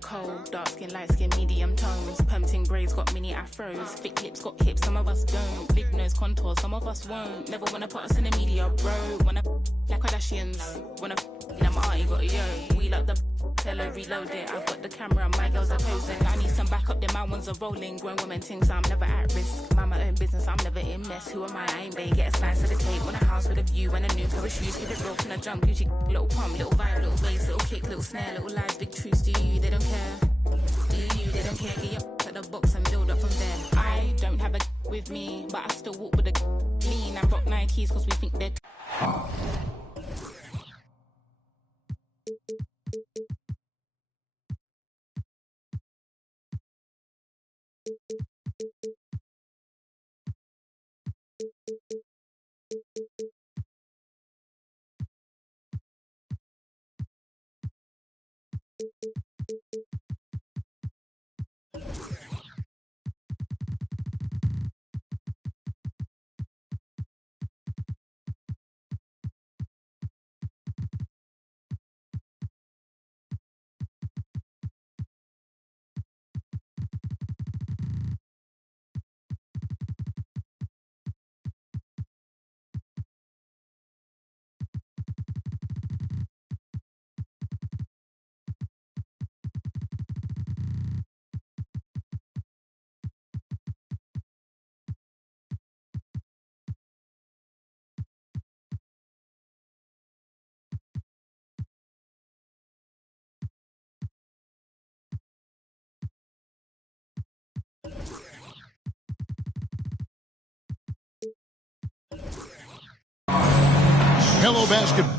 cold. Dark skin, light skin, medium tones. Permting braids got mini afros. Thick lips got hips, some of us don't. Big nose contour, some of us won't. Never wanna put us in the media, bro. Wanna like Kardashians. Wanna in my auntie got a yo. Wheel up the tell her reload it. I've got the camera, my girls are posing. I need some backup, then my ones are rolling. Grown women things, I'm never at risk. Mind my own business, I'm never in mess. Who am I ain't bae. Get a slice of the cake. Want a house with a view and a new pair of shoes. Keep it real from the jump. Gucci, little pump, little vibe, little bass, little kick, little snare, little lies, big truths. Do you? They don't care. Do you? They don't care. Get your at the box and build up from there. I don't have a with me, but I still walk with a clean and rock Nikes cause we think they're. Hello, basketball.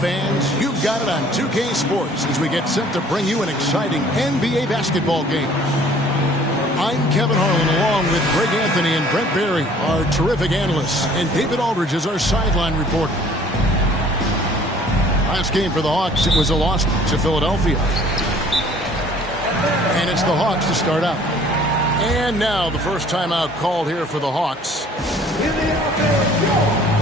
Fans, you've got it on 2K Sports as we get set to bring you an exciting NBA basketball game. I'm Kevin Harlan along with Greg Anthony and Brent Barry, our terrific analysts, and David Aldridge is our sideline reporter. Last game for the Hawks, it was a loss to Philadelphia. And it's the Hawks to start out. And now the first timeout called here for the Hawks. In the offense,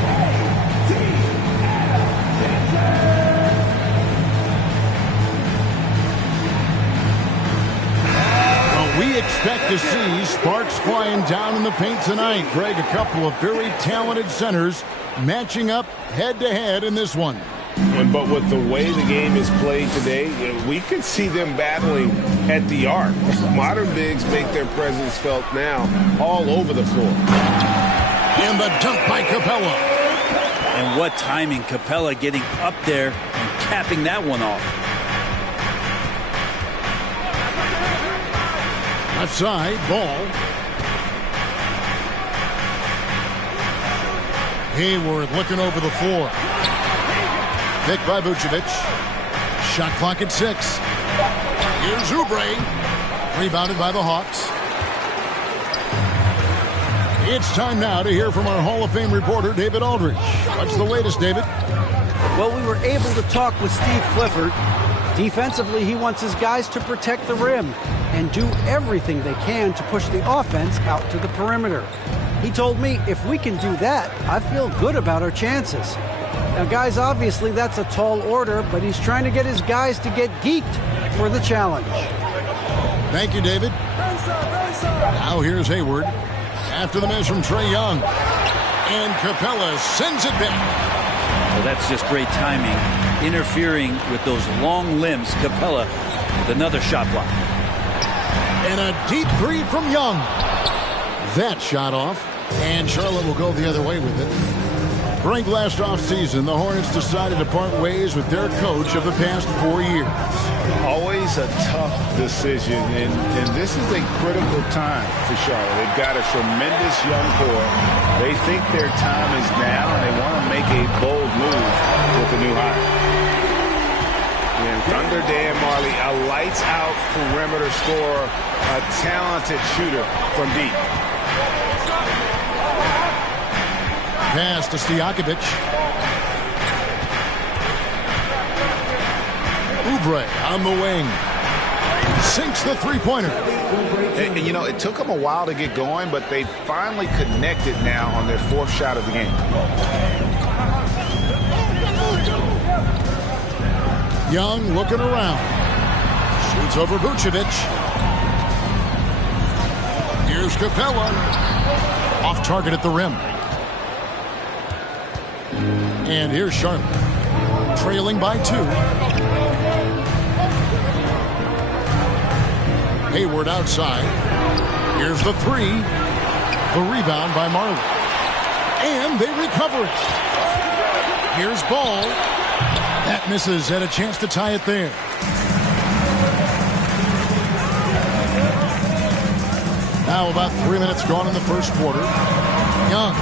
we expect to see sparks flying down in the paint tonight. Greg, a couple of very talented centers matching up head-to-head in this one. But with the way the game is played today, we could see them battling at the arc. Modern bigs make their presence felt now all over the floor. And the dunk by Capella. And what timing, Capella getting up there and capping that one off. Left side, ball. Hayward looking over the floor. Picked by Vucevic. Shot clock at 6. Here's Oubre. Rebounded by the Hawks. It's time now to hear from our Hall of Fame reporter, David Aldridge. What's the latest, David? Well, we were able to talk with Steve Clifford. Defensively, he wants his guys to protect the rim and do everything they can to push the offense out to the perimeter. He told me if we can do that, I feel good about our chances. Now, guys, obviously that's a tall order, but he's trying to get his guys to get geeked for the challenge. Thank you, David. Now here's Hayward. After the miss from Trae Young. And Capella sends it back. Well, that's just great timing. Interfering with those long limbs. Capella with another shot block. And a deep three from Young. That shot off. And Charlotte will go the other way with it. During last offseason, the Hornets decided to part ways with their coach of the past 4 years. Always a tough decision, and this is a critical time for Charlotte. They've got a tremendous young core. They think their time is now, and they want to make a bold move with the new hire. And Thunder Dan Marley, a lights-out perimeter scorer, a talented shooter from deep. Pass to Stojakovic. Oubre on the wing. Sinks the three-pointer. And, you know, it took them a while to get going, but they finally connected now on their fourth shot of the game. Young looking around. Shoots over Vucevic. Here's Capella. Off target at the rim. And here's Charlotte, trailing by 2. Hayward outside. Here's the 3. The rebound by Marley. And they recover it. Here's Ball. That misses, and a chance to tie it there. Now about 3 minutes gone in the first quarter. Young.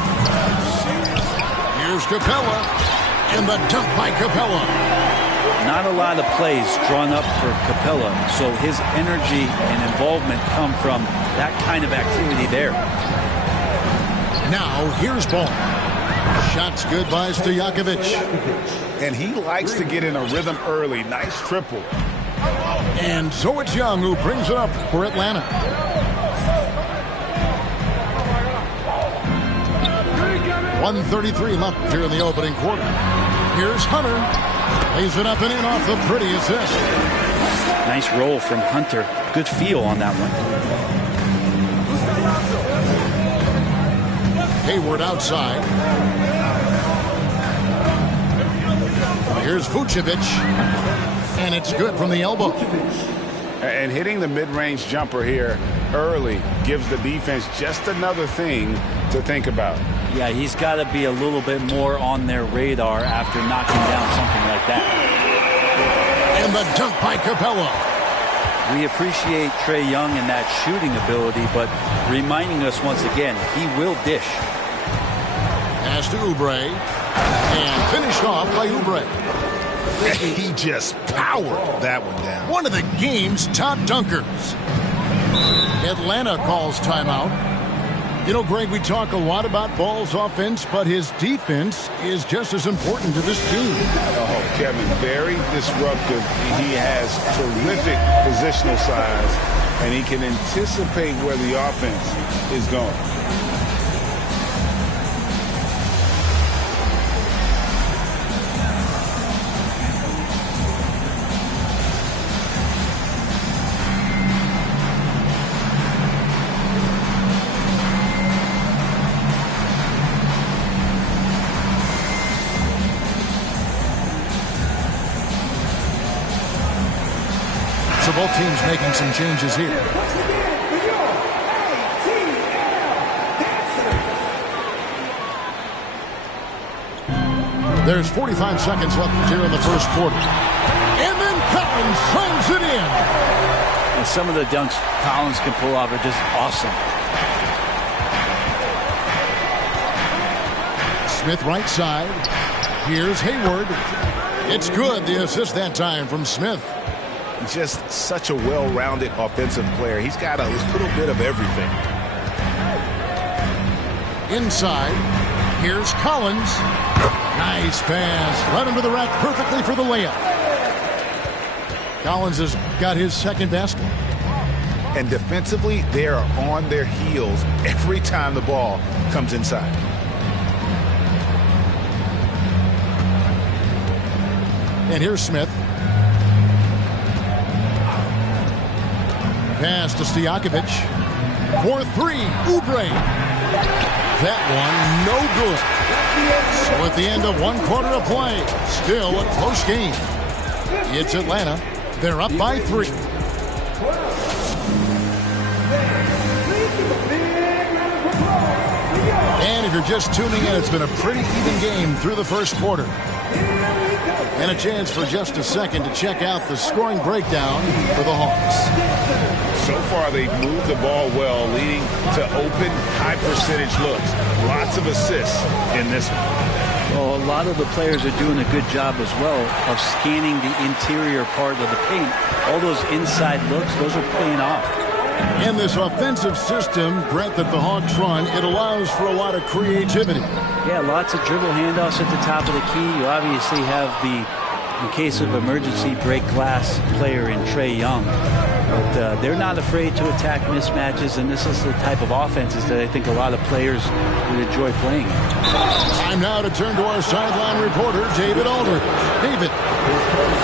Here's Capella, and the dunk by Capella. Not a lot of plays drawn up for Capella, so his energy and involvement come from that kind of activity there. Now, here's Ball. Shots good by Stojakovic. And he likes to get in a rhythm early. Nice triple. And so it's Young who brings it up for Atlanta. .133 left here in the opening quarter. Here's Hunter. Lays it up and in off the pretty assist. Nice roll from Hunter. Good feel on that one. Hayward outside. Here's Vucevic. And it's good from the elbow. And hitting the mid-range jumper here early gives the defense just another thing to think about. Yeah, he's got to be a little bit more on their radar after knocking down something like that. And the dunk by Capella. We appreciate Trae Young and that shooting ability, but reminding us once again, he will dish. Pass to Oubre. And finished off by Oubre. He just powered that one down. One of the game's top dunkers. Atlanta calls timeout. You know, Greg, we talk a lot about Ball's offense, but his defense is just as important to this team. Oh, Kevin, very disruptive. He has terrific positional size, and he can anticipate where the offense is going. So both teams making some changes here. There's 45 seconds left here in the first quarter. And then Collins slams it in. And some of the dunks Collins can pull off are just awesome. Smith right side. Here's Hayward. It's good. The assist that time from Smith. Just such a well-rounded offensive player. He's got a little bit of everything. Inside. Here's Collins. Nice pass. Led him to the rack perfectly for the layup. Collins has got his second basket. And defensively, they are on their heels every time the ball comes inside. And here's Smith. Pass to Stojakovic. For three, Oubre. That one, no good. So at the end of 1 quarter of play, still a close game. It's Atlanta. They're up by 3. And if you're just tuning in, it's been a pretty even game through the first quarter. And a chance for just a second to check out the scoring breakdown for the Hawks. So far, they've moved the ball well, leading to open, high-percentage looks. Lots of assists in this one. Well, a lot of the players are doing a good job as well of scanning the interior part of the paint. All those inside looks, those are paying off. In this offensive system, Brett, that the Hawks run, it allows for a lot of creativity. Yeah, lots of dribble handoffs at the top of the key. You obviously have the, in case of emergency, break glass player in Trae Young. But they're not afraid to attack mismatches, and this is the type of offenses that I think a lot of players would enjoy playing. Time now to turn to our sideline reporter, David Aldridge. David.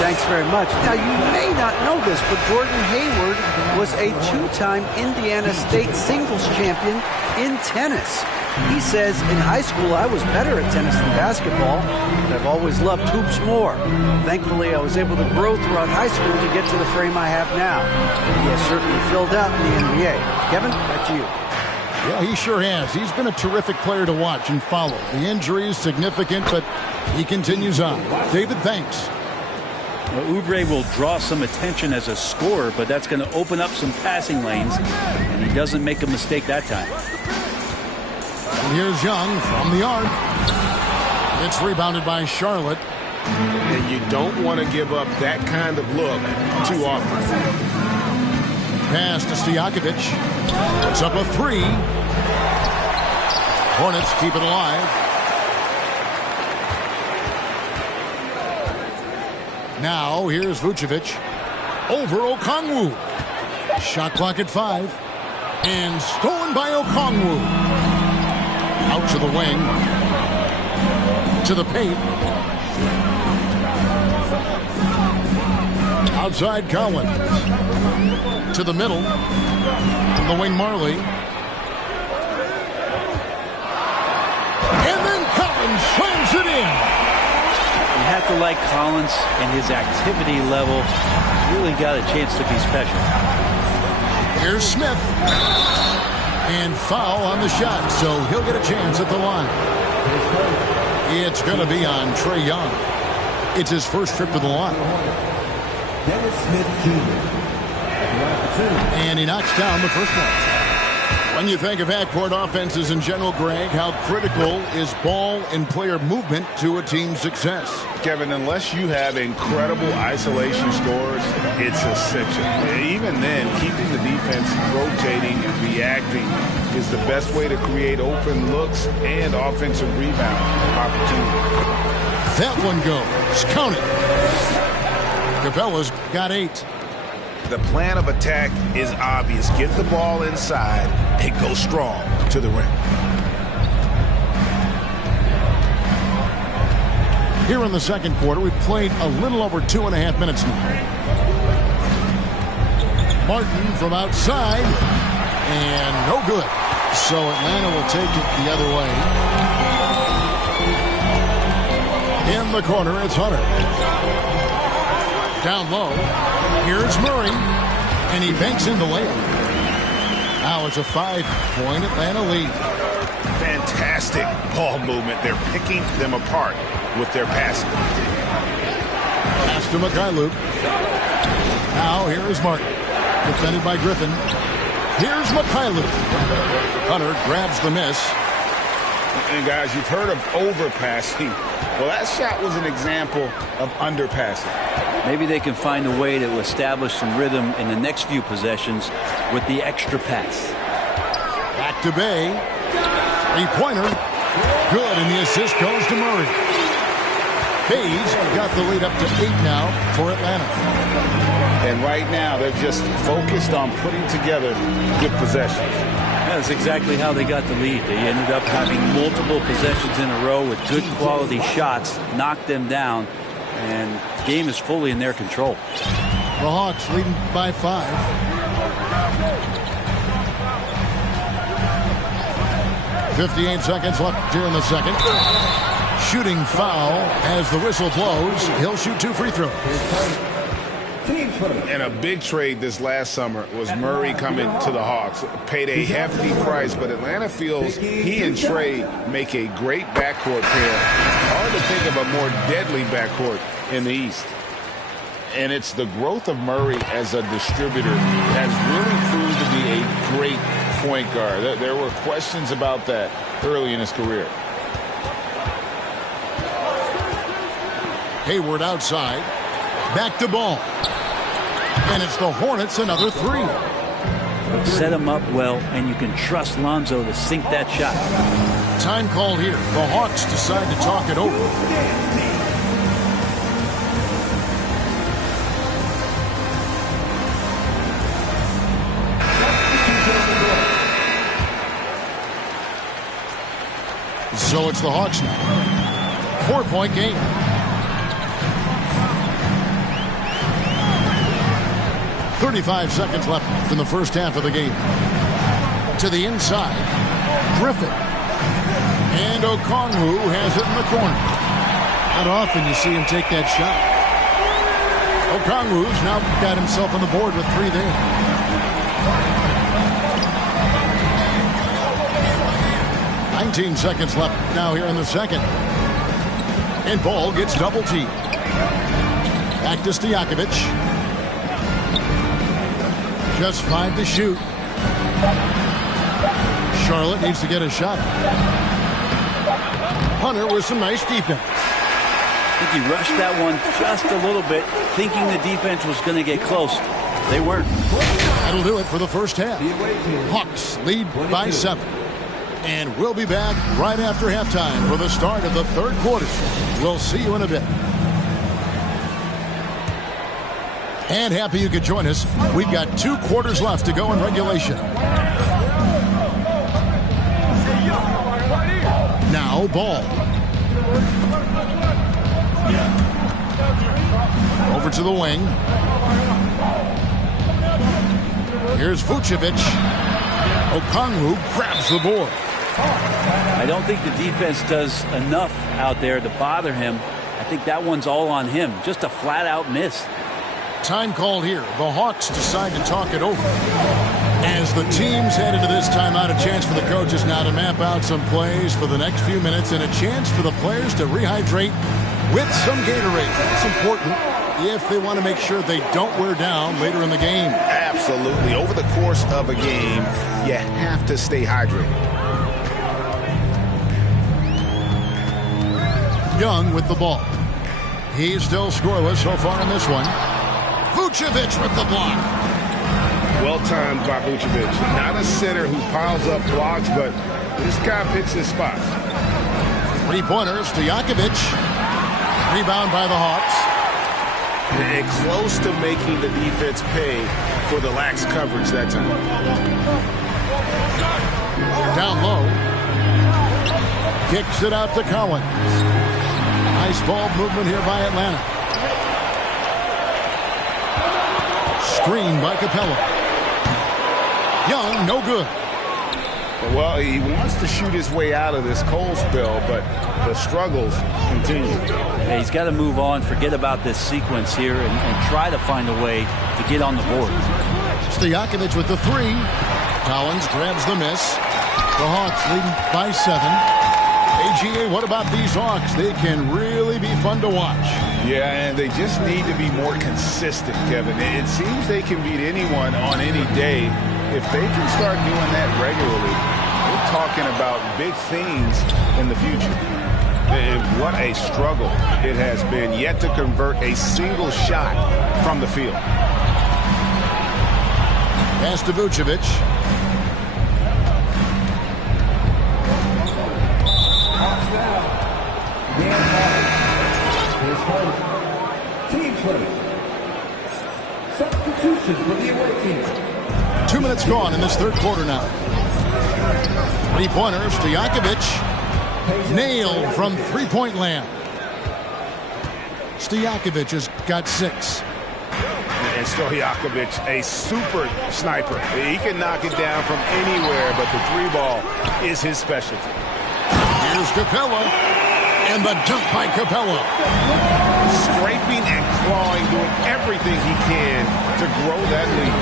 Thanks very much. Now, you may not know this, but Gordon Hayward was a 2-time Indiana State singles champion in tennis. He says, in high school, I was better at tennis than basketball, but I've always loved hoops more. Thankfully, I was able to grow throughout high school to get to the frame I have now. He has certainly filled out in the NBA. Kevin, back to you. Yeah, he sure has. He's been a terrific player to watch and follow. The injury is significant, but he continues on. David, thanks. Well, Oubre will draw some attention as a scorer, but that's going to open up some passing lanes, and he doesn't make a mistake that time. And here's Young from the arc. It's rebounded by Charlotte. And you don't want to give up that kind of look too often. Pass to Stojakovic. Puts up a 3. Hornets keep it alive. Now here's Vucevic. Over Okongwu. Shot clock at 5. And stolen by Okongwu. Out to the wing. To the paint. Outside Collins. To the middle. From the wing, Marley. And then Collins slams it in. You have to like Collins and his activity level. He's really got a chance to be special. Here's Smith. And foul on the shot, so he'll get a chance at the line. It's going to be on Trae Young. It's his first trip to the line. Dennis Smith Jr. And he knocks down the first one. When you think of backcourt offenses in general, Greg, how critical is ball and player movement to a team's success? Kevin, unless you have incredible isolation scores, it's essential. Even then, keeping the defense rotating and reacting is the best way to create open looks and offensive rebound opportunity. That one goes. Count it. Capella's got 8. The plan of attack is obvious. Get the ball inside and go strong to the rim. Here in the second quarter, we've played a little over 2.5 minutes now. Martin from outside, and no good. So Atlanta will take it the other way. In the corner, it's Hunter. Down low, here's Murray, and he banks in the layup. Now it's a 5-point Atlanta lead. Fantastic ball movement. They're picking them apart with their passing. Pass to Mikhailuk. Now here is Martin. Defended by Griffin. Here's Mikhailuk. Hunter grabs the miss. And guys, you've heard of overpassing. Well, that shot was an example of underpassing. Maybe they can find a way to establish some rhythm in the next few possessions with the extra pass. Back to Bay. 3-pointer. Good, and the assist goes to Murray. Bay's got the lead up to 8 now for Atlanta. And right now, they're just focused on putting together good possessions. That's exactly how they got the lead. They ended up having multiple possessions in a row with good quality shots, knocked them down, and the game is fully in their control. The Hawks leading by 5. .58 seconds left here in the second. Shooting foul as the whistle blows. He'll shoot 2 free throws. And a big trade this last summer was Murray coming to the Hawks. Paid a hefty price, but Atlanta feels he and Trey make a great backcourt pair. Hard to think of a more deadly backcourt in the East. And it's the growth of Murray as a distributor has really proved to be a great point guard. There were questions about that early in his career. Hayward outside. Back to Ball. And it's the Hornets another 3. Set him up well, and you can trust Lonzo to sink that shot. Time called here. The Hawks decide to talk it over. So it's the Hawks now. 4-point game. .35 seconds left in the first half of the game. To the inside. Griffin. And Okongwu has it in the corner. Not often you see him take that shot. Okongwu's now got himself on the board with 3 there. .19 seconds left now here in the second. And Ball gets double teamed. Back to Stojakovic. Just 5 to shoot. Charlotte needs to get a shot. Hunter with some nice defense. I think he rushed that one just a little bit, thinking the defense was going to get close. They weren't. That'll do it for the first half. Hawks lead by 7. And we'll be back right after halftime for the start of the third quarter. We'll see you in a bit. And happy you could join us. We've got 2 quarters left to go in regulation. Now Ball. Over to the wing. Here's Vucevic. Okongwu grabs the board. I don't think the defense does enough out there to bother him. I think that one's all on him. Just a flat-out miss. Time called here. The Hawks decide to talk it over. As the teams head into this timeout, a chance for the coaches now to map out some plays for the next few minutes and a chance for the players to rehydrate with some Gatorade. That's important if they want to make sure they don't wear down later in the game. Absolutely. Over the course of a game, you have to stay hydrated. Young with the ball. He's still scoreless so far in this one. Vucevic with the block. Well-timed by Vucevic. Not a center who piles up blocks, but this guy picks his spots. 3-pointers to Stojakovic. Rebound by the Hawks. And close to making the defense pay for the lax coverage that time. Down low. Kicks it out to Collins. Nice ball movement here by Atlanta. Screen by Capella. Young, no good. Well, he wants to shoot his way out of this cold spell, but the struggles continue. Yeah, he's got to move on, forget about this sequence here, and try to find a way to get on the board. Stojakovic with the 3. Collins grabs the miss. The Hawks leading by 7. AGA, what about these Hawks? They can really be fun to watch. Yeah, and they just need to be more consistent, Kevin. It seems they can beat anyone on any day. If they can start doing that regularly, we're talking about big things in the future. What a struggle it has been, yet to convert a single shot from the field. Pass to Vucevic. Team play. Substitution for the away team. 2 minutes gone in this third quarter now. 3-pointers to Stojakovic. Nailed from 3-point land. Stojakovic has got 6. And Stojakovic, a super sniper. He can knock it down from anywhere, but the 3-ball is his specialty. Here's Capella, and the dunk by Capella. Scraping and clawing, doing everything he can to grow that lead.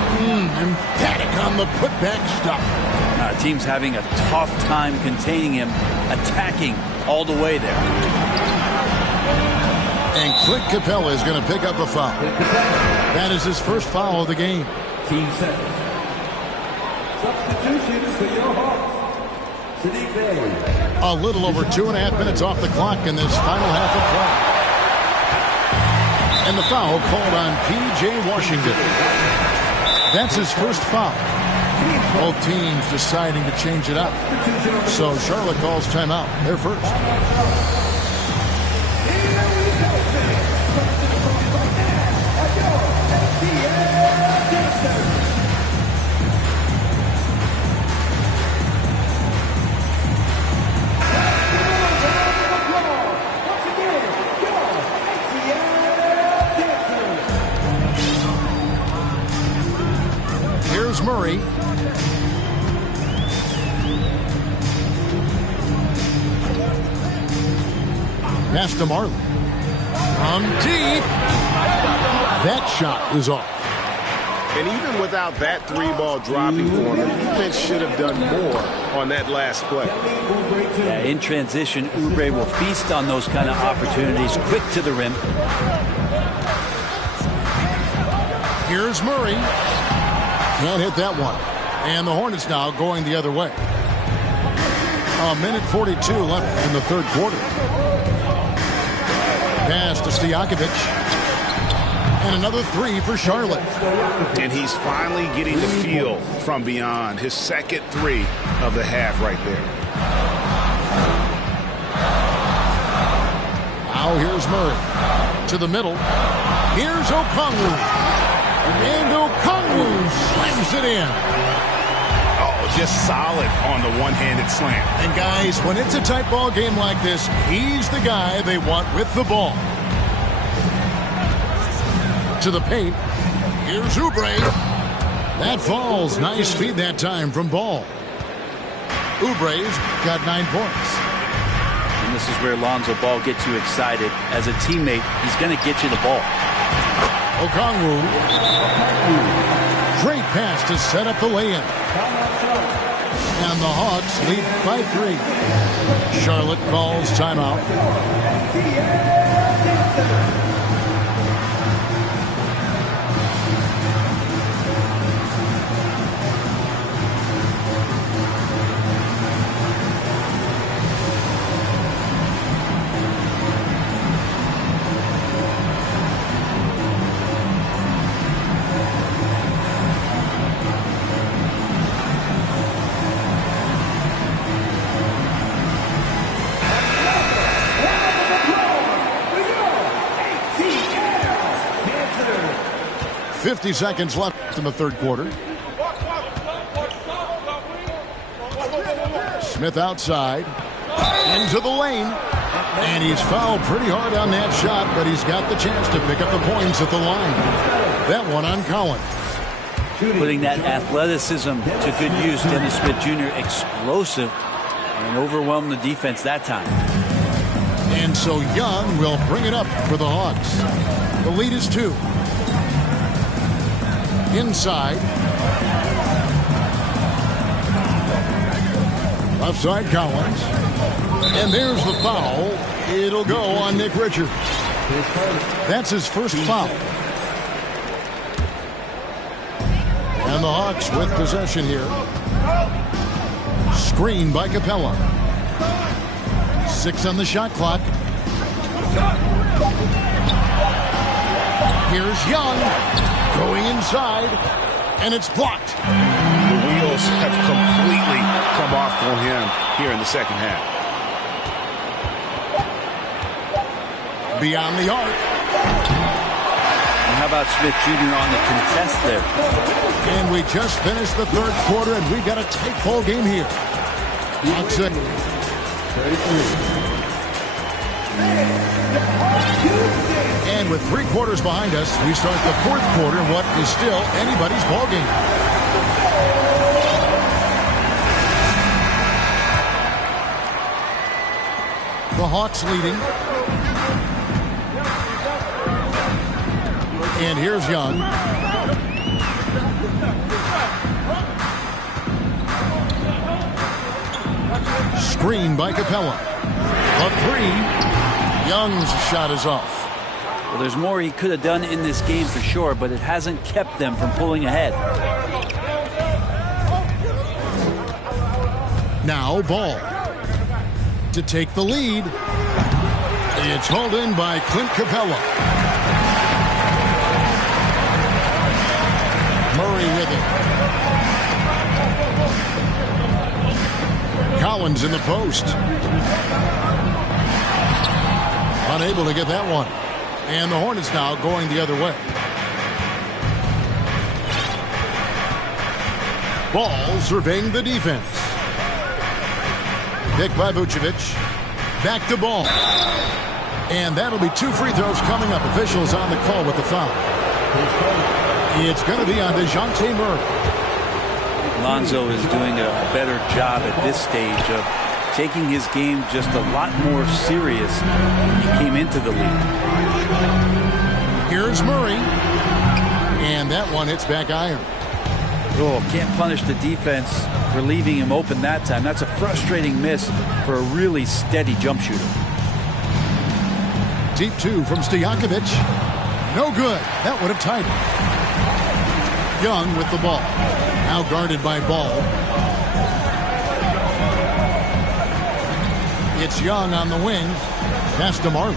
Emphatic on the putback stuff. Team's having a tough time containing him, attacking all the way there. And Clint Capella is going to pick up a foul. That is his first foul of the game. Team seconds. Substitutions for your Hawks. Sadiq Bey. A little over 2.5 minutes off the clock in this final half of play. And the foul called on P.J. Washington. That's his first foul. Both teams deciding to change it up. So Charlotte calls timeout. They're first. Here's Murray. Pass to Marley. From deep. That shot is off. And even without that 3-ball dropping for him, the defense should have done more on that last play. Yeah, in transition, Oubre will feast on those kind of opportunities, quick to the rim. Here's Murray. Can't hit that one. And the Hornets now going the other way. 1:42 left in the third quarter. Pass to Stojakovic. And another 3 for Charlotte. And he's finally getting the feel from beyond. His second 3 of the half right there. Now here's Murray. To the middle. Here's Okongwu. And Okongwu slams it in. Oh, just solid on the one-handed slam. And guys, when it's a tight ball game like this, he's the guy they want with the ball. To the paint. Here's Oubre. That falls. Nice feed that time from Ball. Oubre's got 9 points. And this is where Lonzo Ball gets you excited. As a teammate, he's going to get you the ball. Okongwu. Great pass to set up the lay-in. And the Hawks lead by 3. Charlotte calls timeout. ATL. 50 seconds left in the third quarter. Smith outside. Into the lane. And he's fouled pretty hard on that shot, but he's got the chance to pick up the points at the line. That one on Collins. Putting that athleticism to good use. Dennis Smith Jr. explosive and overwhelmed the defense that time. And so Young will bring it up for the Hawks. The lead is 2. Inside. Left side Collins. And there's the foul. It'll go on Nick Richards. That's his first foul. And the Hawks with possession here. Screen by Capella. 6 on the shot clock. Here's Young going inside, and it's blocked. The wheels have completely come off for him here in the second half. Beyond the arc. And how about Smith Jr. on the contest there? And we just finished the third quarter, and we've got a tight ball game here. Hawks And with 3 quarters behind us, we start the 4th quarter in what is still anybody's ballgame. The Hawks leading. And here's Young. Screen by Capella. A 3. Young's shot is off. Well, there's more he could have done in this game for sure, but it hasn't kept them from pulling ahead. Now Ball to take the lead. It's hauled in by Clint Capella. Murray with it. Collins in the post. Unable to get that one. And the Hornets now going the other way. Ball surveying the defense. Pick by Vucevic. Back to Ball. And that'll be 2 free throws coming up. Officials on the call with the foul. It's going to be on DeJounte Murray. Lonzo is doing a better job at this stage of taking his game just a lot more serious when he came into the league. Here's Murray. And that one hits back iron. Oh, can't punish the defense for leaving him open that time. That's a frustrating miss for a really steady jump shooter. Deep 2 from Stojakovic. No good. That would have tied it. Young with the ball. Now guarded by Ball. It's Young on the wing. Pass to Marley.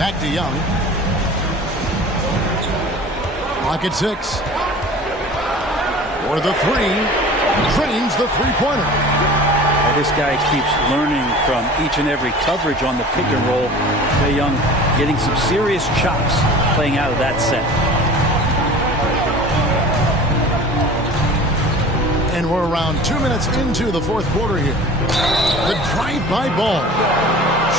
Back to Young. Clock at 6. For the 3. Drains the three-pointer. Well, this guy keeps learning from each and every coverage on the pick and roll. Trae Young getting some serious chops playing out of that set. And we're around 2 minutes into the 4th quarter here. The drive-by Ball.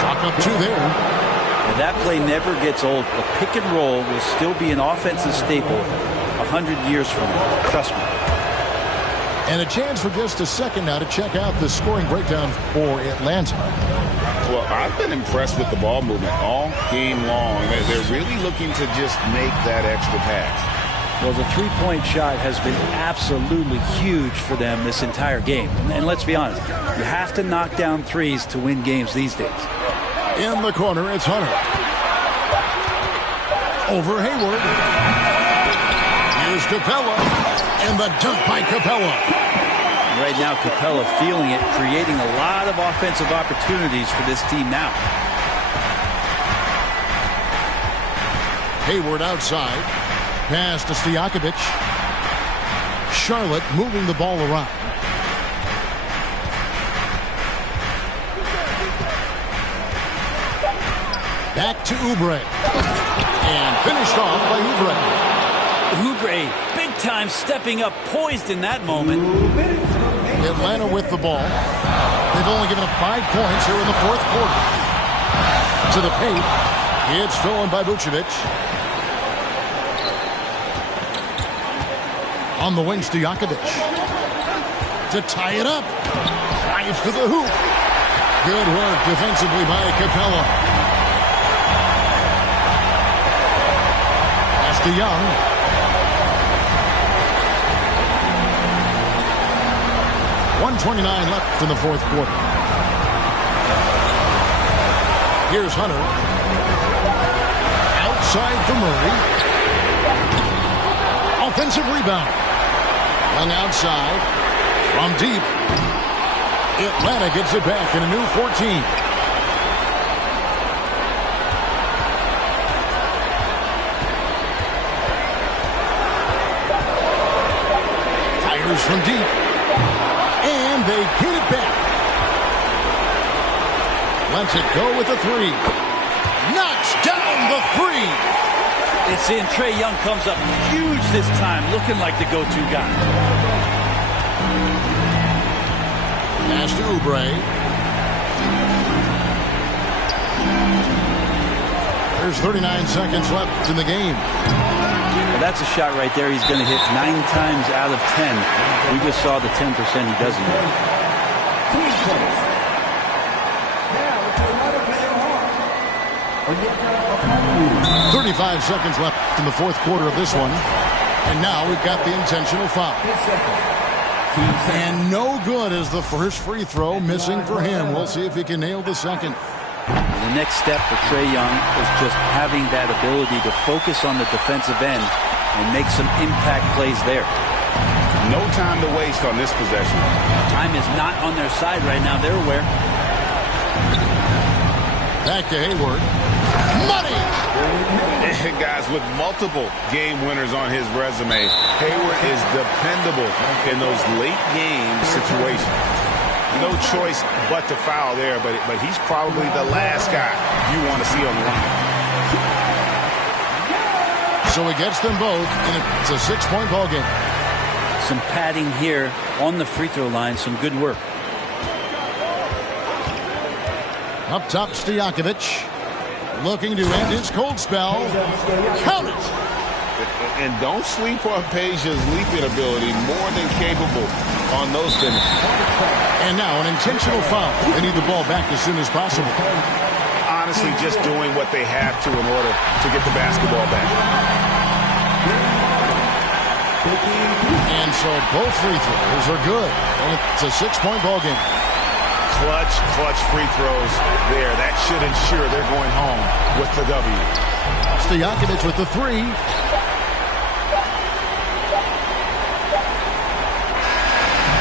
Chalk up 2 there. And that play never gets old. The pick and roll will still be an offensive staple 100 years from now. Trust me. And a chance for just a second now to check out the scoring breakdown for Atlanta. Well, I've been impressed with the ball movement all game long. They're really looking to just make that extra pass. Well, the three-point shot has been absolutely huge for them this entire game. And let's be honest, you have to knock down threes to win games these days. In the corner, it's Hunter. Over Hayward. Here's Capella. And the dunk by Capella. Right now, Capella feeling it, creating a lot of offensive opportunities for this team now. Hayward outside. Pass to Stojakovic. Charlotte moving the ball around. Back to Oubre. And finished off by Oubre. Oubre, big time stepping up, poised in that moment. Atlanta with the ball. They've only given up 5 points here in the 4th quarter. To the paint. It's stolen by Vucevic. On the wing, Stojakovic. To tie it up. Drives to the hoop. Good work defensively by Capella. Pass to Young. .129 left in the 4th quarter. Here's Hunter. Outside for Murray. Offensive rebound. Young outside. From deep. Atlanta gets it back in a new 14. Fires from deep. And they get it back. Lets it go with a 3. Knocks down the 3. It's in. Trae Young comes up huge this time, looking like the go-to guy. Pass to Oubre. There's 39 seconds left in the game. Well, that's a shot right there. He's going to hit 9 times out of 10. We just saw the 10% he doesn't hit. 35 seconds left in the fourth quarter of this one. And now we've got the intentional foul. And no good as the first free throw, missing for him. We'll see if he can nail the second. The next step for Trae Young is just having that ability to focus on the defensive end and make some impact plays there. No time to waste on this possession. Time is not on their side right now. They're aware. Back to Hayward. Money! Guys, with multiple game winners on his resume, Hayward is dependable in those late game situations. No choice but to foul there, but he's probably the last guy you want to see on the line. So he gets them both, and it's a 6-point ball game. Some padding here on the free throw line. Some good work. Up top, Stojakovic. Looking to end his cold spell. Count it! And don't sleep on Peja's leaping ability. More than capable on those finishes. And now an intentional foul. They need the ball back as soon as possible. Honestly, just doing what they have to in order to get the basketball back. And so both free throws are good. And it's a 6-point ball game. Clutch free throws there. That should ensure they're going home with the W. Stojakovic with the 3.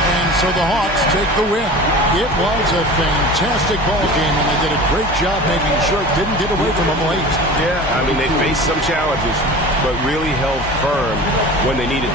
And so the Hawks take the win. It was a fantastic ball game, and they did a great job making sure it didn't get away from them late. Yeah, I mean, they faced some challenges, but really held firm when they needed.